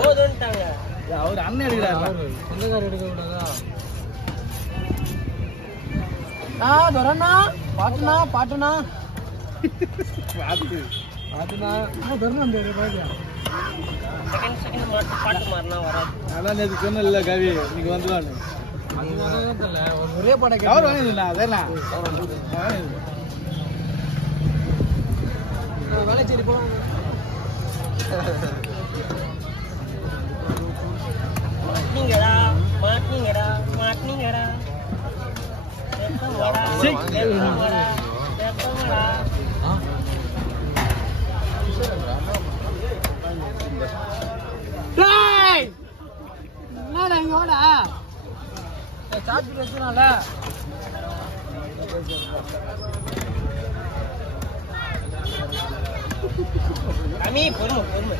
போதுன்ட்டாங்க. அவர் அண்ணன் எடுக்கிறாரு. சொந்தக்காரர் எடுக்க கூடாதா? தரண்ணா பாட்டுனா பாட்டுனா அதுனா தரணும் செகண்ட் பாட்டு மாறினா வராது. அதான் நேற்று சொன்ன கவி இன்னைக்கு வந்துடுவானு ஒரே படம் கவர் வாங்கிடுண்ணா அதெல்லாம் வேலைச்சேரி போவாங்க. மாட்டினீங்கடா மாட்டினீங்கடா மாட்டினீங்கடா எப்பமாடா எப்பமாடா எப்பமாடா டேய் என்னடா இங்கோட சாப்பிட்டு வச்சனால அமி பொறுமை பொறுமை